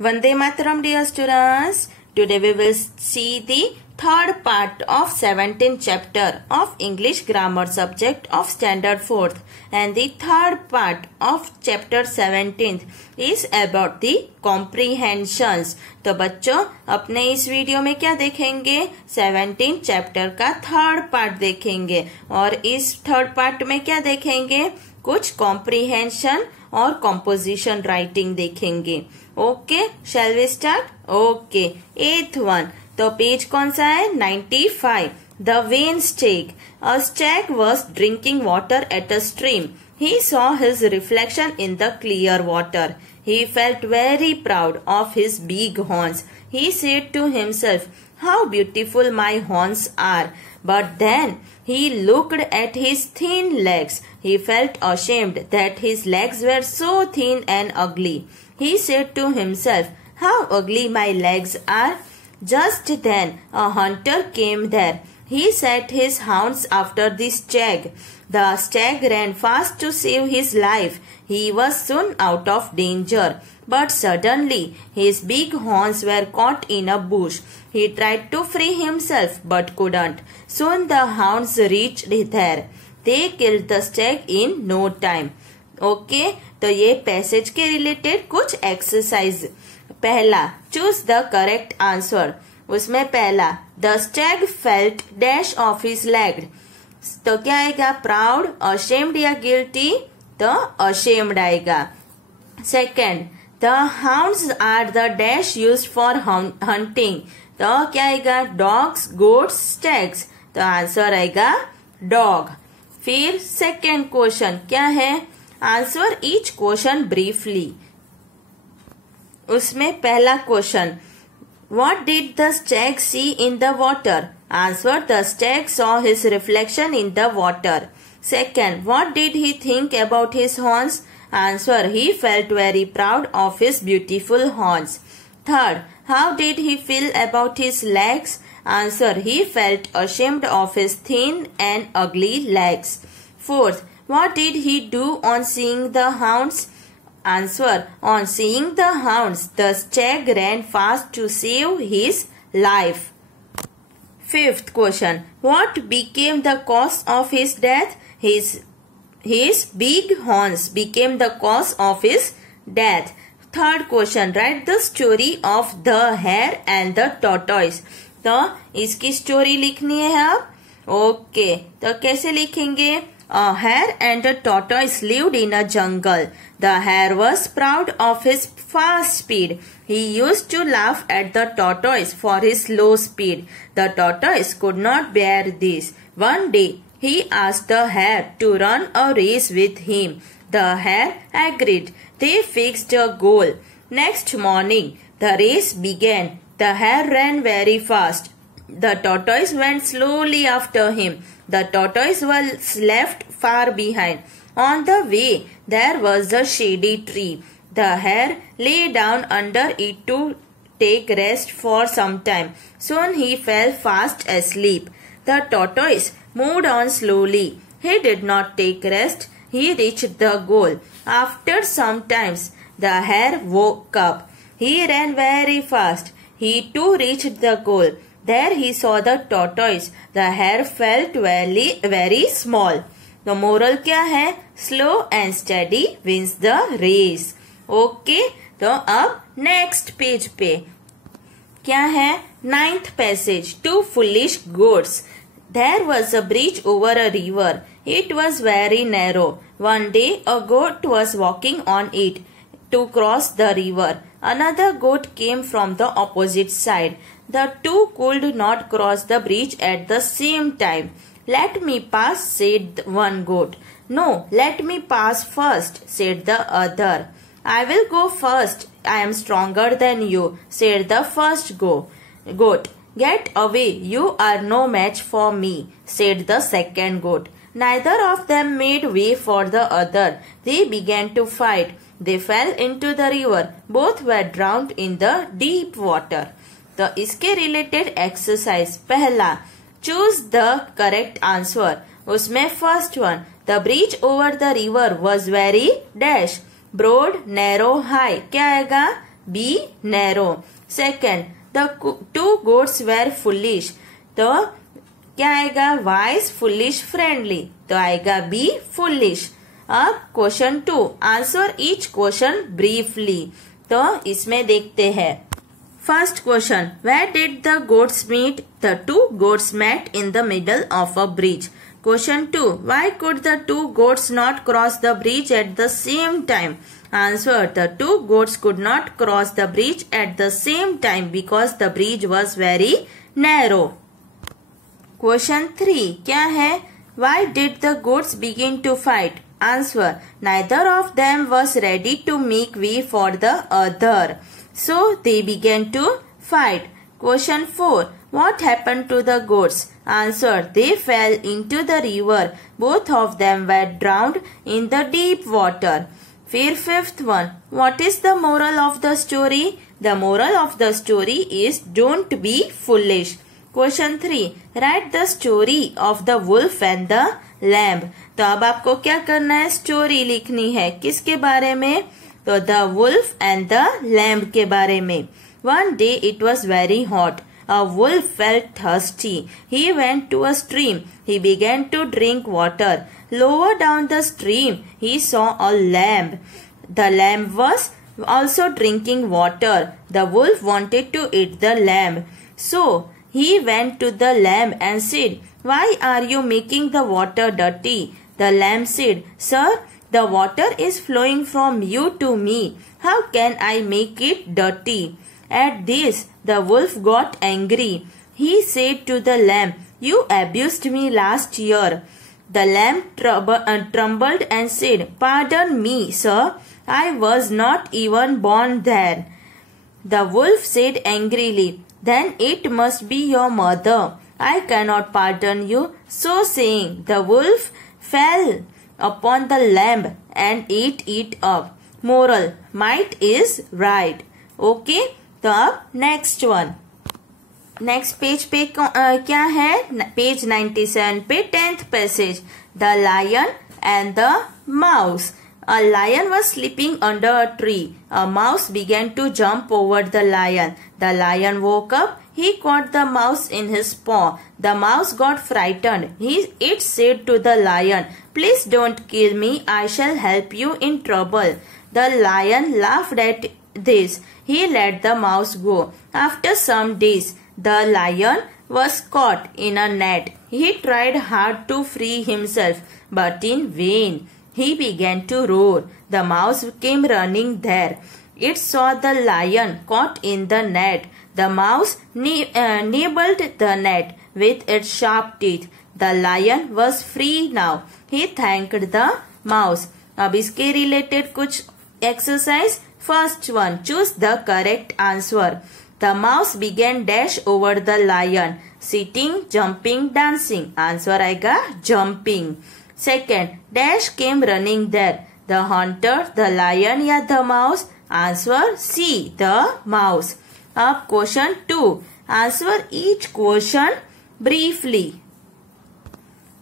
Vande Mataram, dear students. Today we will see the third part of 17th chapter of English grammar subject of standard 4th, and the third part of chapter 17th is about the comprehensions. तो बच्चों अपने इस video में क्या देखेंगे? 17th chapter का third part देखेंगे और इस थर्ड पार्ट में क्या देखेंगे? कुछ कॉम्प्रीहेंशन और कॉम्पोजिशन राइटिंग देखेंगे. Okay, shall we start? Okay, 8th one. तो पेज कौन सा है? 95. The vain stag. A stag was drinking water at a stream. He saw his reflection in the clear water. He felt very proud of his big horns. He said to himself, "How beautiful my horns are." But then he looked at his thin legs. He felt ashamed that his legs were so thin and ugly. He said to himself, "How ugly my legs are." Just then a hunter came there. He set his hounds after the stag. The stag ran fast to save his life. He was soon out of danger. But suddenly his big horns were caught in a bush. He tried to free himself but couldn't. Soon the hounds reached there. They killed the stag in no time. Okay, तो ये passage के related कुछ exercise. पहला, choose the correct answer. उसमें पहला, the stag felt dash of his leg. तो क्या आएगा? प्राउड, अशेम्ड या गिल्टी? तो अशेम्ड आएगा. Second, the hounds are the dash used for hunting. तो क्या आएगा? Dogs, goats, stags. तो आंसर आएगा डॉग. फिर सेकेंड क्वेश्चन क्या है? Answer each question briefly. उसमें पहला question, what did the stag see in the water? Answer, the stag saw his reflection in the water. Second, what did he think about his horns? Answer, he felt very proud of his beautiful horns. Third, how did he feel about his legs? Answer, he felt ashamed of his thin and ugly legs. Fourth, what did he do on seeing the hounds? Answer, on seeing the hounds, the stag ran fast to save his life. Fifth question, what became the cause of his death? His big horns became the cause of his death. Third question, write the story of the hare and the tortoise. तो इसकी story लिखनी है अब. Okay, तो कैसे लिखेंगे? A hare and a tortoise lived in a jungle. The hare was proud of his fast speed. He used to laugh at the tortoise for his slow speed. The tortoise could not bear this. One day, he asked the hare to run a race with him. The hare agreed. They fixed a goal. Next morning, the race began. The hare ran very fast. The tortoise went slowly after him. The tortoise was left far behind. On the way, there was a shady tree. The hare lay down under it to take rest for some time. Soon he fell fast asleep. The tortoise moved on slowly. He did not take rest. He reached the goal. After some time, the hare woke up. He ran very fast. He too reached the goal. There he saw the tortoise. The hare felt very small. The moral क्या है? Slow and steady wins the race. Okay, तो अब next page पे क्या है? 9th passage, two foolish goats. There was a bridge over a river. It was very narrow. One day a goat was walking on it to cross the river. Another goat came from the opposite side. The two could not cross the bridge at the same time. Let me pass, said one goat. No, let me pass first, said the other. I will go first. I am stronger than you, said the first goat. Get away, you are no match for me, said the second goat. Neither of them made way for the other. They began to fight. They fell into the river. Both were drowned in the deep water. तो इसके related exercise. पहला, choose the correct answer. उसमें first one, the bridge over the river was very dash, broad, narrow, high. क्या आएगा? be narrow. Second, the two goats were foolish. तो क्या आएगा? wise, foolish, friendly. तो आएगा be foolish. अब question 2, answer each question briefly. तो इसमें देखते हैं. First question, where did the goats meet? The two goats met in the middle of a bridge. Question 2, why could the two goats not cross the bridge at the same time? Answer, the two goats could not cross the bridge at the same time because the bridge was very narrow. Question 3, क्या है? Why did the goats begin to fight? Answer, neither of them was ready to make way for the other. So they began to fight. Question 4, what happened to the goats? Answer, they fell into the river. Both of them were drowned in the deep water. फिर fifth one, what is the moral of the story? The moral of the story is don't be foolish. Question 3, write the story of the wolf and the lamb. तो अब आपको क्या करना है? Story लिखनी है. किसके बारे में? तो the wolf and the lamb के बारे में. One day it was very hot. A wolf felt thirsty. He went to a stream. He began to drink water. Lower down the stream, he saw a lamb. The lamb was also drinking water. The wolf wanted to eat the lamb. So he went to the lamb and said, why are you making the water dirty? The lamb said, sir, the water is flowing from you to me. How can I make it dirty? At this, the wolf got angry. He said to the lamb, you abused me last year. The lamb trembled and said, pardon me, sir. I was not even born then. The wolf said angrily, then it must be your mother. I cannot pardon you. So saying, the wolf fell upon the lamb and ate it up. Moral, might is right. Okay, तो अब next one. Next page पे क्या है? Page 97 पे 10th passage. The lion and the mouse. A lion was sleeping under a tree. A mouse began to jump over the lion. The lion woke up. He caught the mouse in his paw. The mouse got frightened. It said to the lion, please don't kill me. I shall help you in trouble. The lion laughed at this. He let the mouse go. After some days, the lion was caught in a net. He tried hard to free himself, but in vain. He began to roar. The mouse came running there. It saw the lion caught in the net. The mouse nibbled the net with its sharp teeth. The lion was free now. He thanked the mouse. अब इसके related कुछ exercise. First one, choose the correct answer. The mouse began dash over the lion. Sitting, jumping, dancing. Answer आएगा jumping. Second, dash came running there. The hunter, the lion या the mouse? Answer C, the mouse. अब question 2. Answer each question briefly.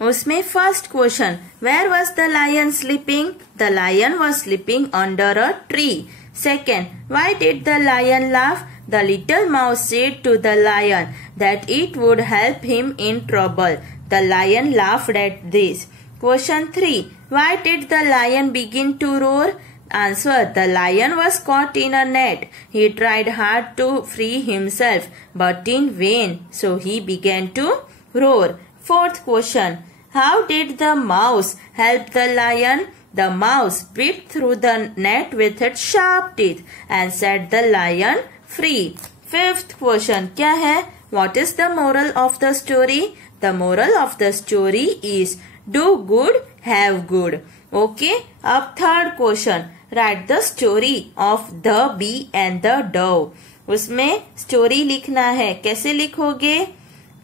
उसमें first question, where was the lion sleeping? The lion was sleeping under a tree. Second, why did the lion laugh? The little mouse said to the lion that it would help him in trouble. The lion laughed at this. Question 3. Why did the lion begin to roar? Answer. The lion was caught in a net. He tried hard to free himself, but in vain. So he began to roar. Fourth question. How did the mouse help the lion? The mouse peeped through the net with its sharp teeth and set the lion free. Fifth question. क्या है? What is the moral of the story? The moral of the story is do good, have good. Okay. अब third question. Write the story of the bee and the dove. उसमें story लिखना है. कैसे लिखोगे?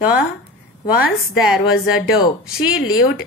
तो once there was a dove. She lived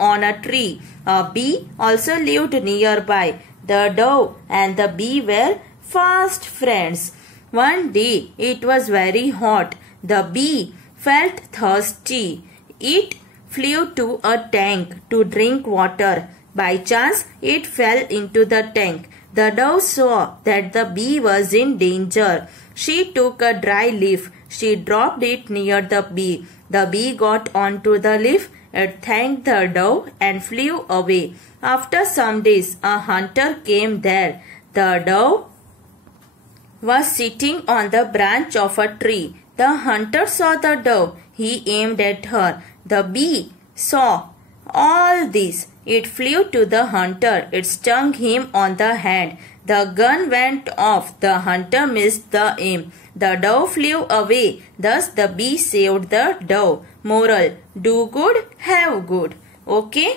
on a tree. A bee also lived nearby. The dove and the bee were fast friends. One day it was very hot. The bee felt thirsty. It flew to a tank to drink water. By chance, it fell into the tank. The dove saw that the bee was in danger. She took a dry leaf. She dropped it near the bee. The bee got onto the leaf. It thanked the dove and flew away. After some days, a hunter came there. The dove was sitting on the branch of a tree. The hunter saw the dove. He aimed at her. The bee saw all this. It flew to the hunter. It stung him on the hand. The gun went off. The hunter missed the aim. The dove flew away. Thus the bee saved the dove. Moral: do good, have good. Okay?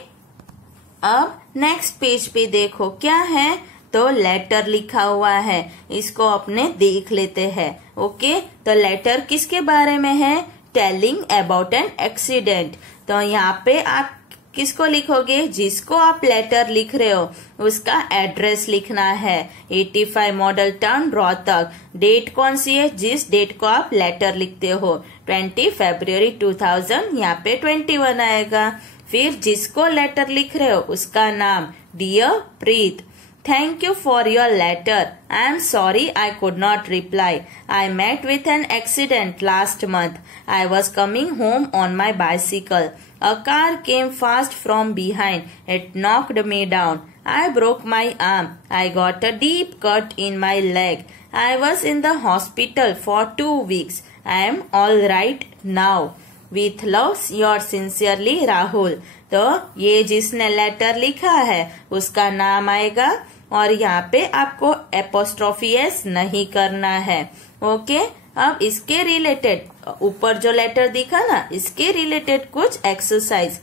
अब next page पे देखो क्या है, तो letter लिखा हुआ है, इसको अपने देख लेते हैं. ओके, तो लेटर किसके बारे में है? Telling about an accident. तो यहाँ पे आप किसको लिखोगे? जिसको आप लेटर लिख रहे हो उसका एड्रेस लिखना है. 85 मॉडल टाउन रोहतक. डेट कौन सी है? जिस डेट को आप लेटर लिखते हो 20 फरवरी 2000, यहाँ पे 21 आएगा. फिर जिसको लेटर लिख रहे हो उसका नाम. Dear Preet, Thank you for your letter. I am sorry I could not reply. I met with an accident last month. I was coming home on my bicycle. A car came fast from behind. It knocked me down. I broke my arm. I got a deep cut in my leg. I was in the hospital for 2 weeks. I am all right now. With love, yours sincerely, Rahul. तो ये जिसने letter लिखा है उसका नाम आएगा और यहाँ पे आपको एपोस्ट्रोफी एस नहीं करना है. ओके, अब इसके रिलेटेड ऊपर जो लेटर दिखा ना, इसके रिलेटेड कुछ exercise.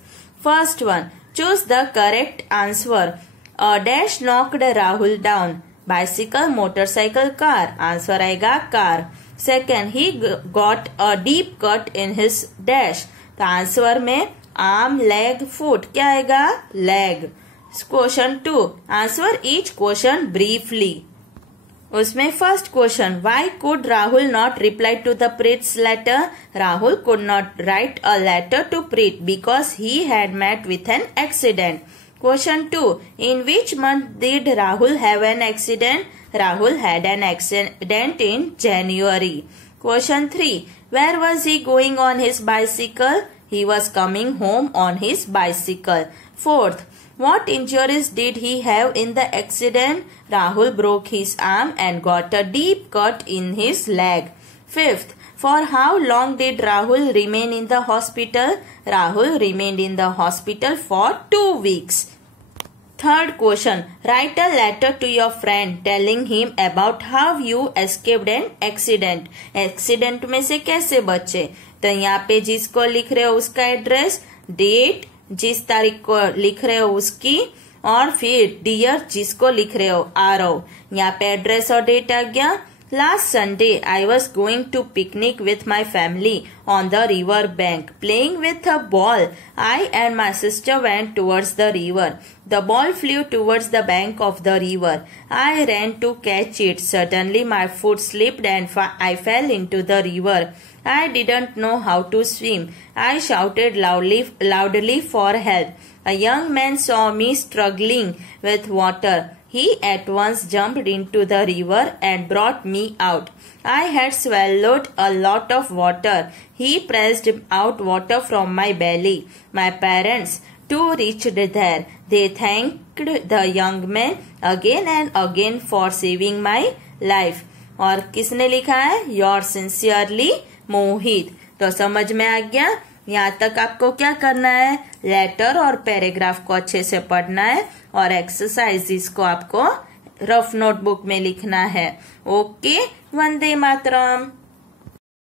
First one, choose the correct answer. A dash knocked Rahul down. Bicycle, motorcycle, car. Answer आएगा car. Second, he got a deep cut in his dash. तो आंसर में आर्म, लेग, फुट, क्या आएगा? Leg. Question 2, answer each question briefly. उसमें first question, why could Rahul not reply to the प्रीत's letter? Rahul could not write a letter to Preet because he had met with an accident. Question 2, in which month did Rahul have an accident? Rahul had an accident in January. Question 3, where was he going on his bicycle? He was coming home on his bicycle. Fourth, what injuries did he have in the accident? Rahul broke his arm and got a deep cut in his leg. Fifth, for how long did Rahul remain in the hospital? Rahul remained in the hospital for 2 weeks. Third question, write a letter to your friend telling him about how you escaped an accident. Accident में से कैसे बचे? तो यहाँ पे जिसको लिख रहे हो उसका एड्रेस, डेट जिस तारीख को लिख रहे हो उसकी, और फिर डियर जिसको लिख रहे हो आरव. यहाँ पे एड्रेस और डेट आ गया. Last Sunday, I was going to picnic with my family on the river bank, playing with a ball. I and my sister went towards the river. The ball flew towards the bank of the river. I ran to catch it. Suddenly, my foot slipped and I fell into the river. I didn't know how to swim. I shouted loudly for help. A young man saw me struggling with water. He at once jumped into the river and brought me out. I had swallowed a lot of water. He pressed out water from my belly. My parents too reached there. They thanked the young man again and again for saving my life. और किसने लिखा है? Yours sincerely, मोहित. तो समझ में आ गया. यहाँ तक आपको क्या करना है? लेटर और पैराग्राफ को अच्छे से पढ़ना है और एक्सरसाइज को आपको रफ नोटबुक में लिखना है. ओके, वंदे मातरम.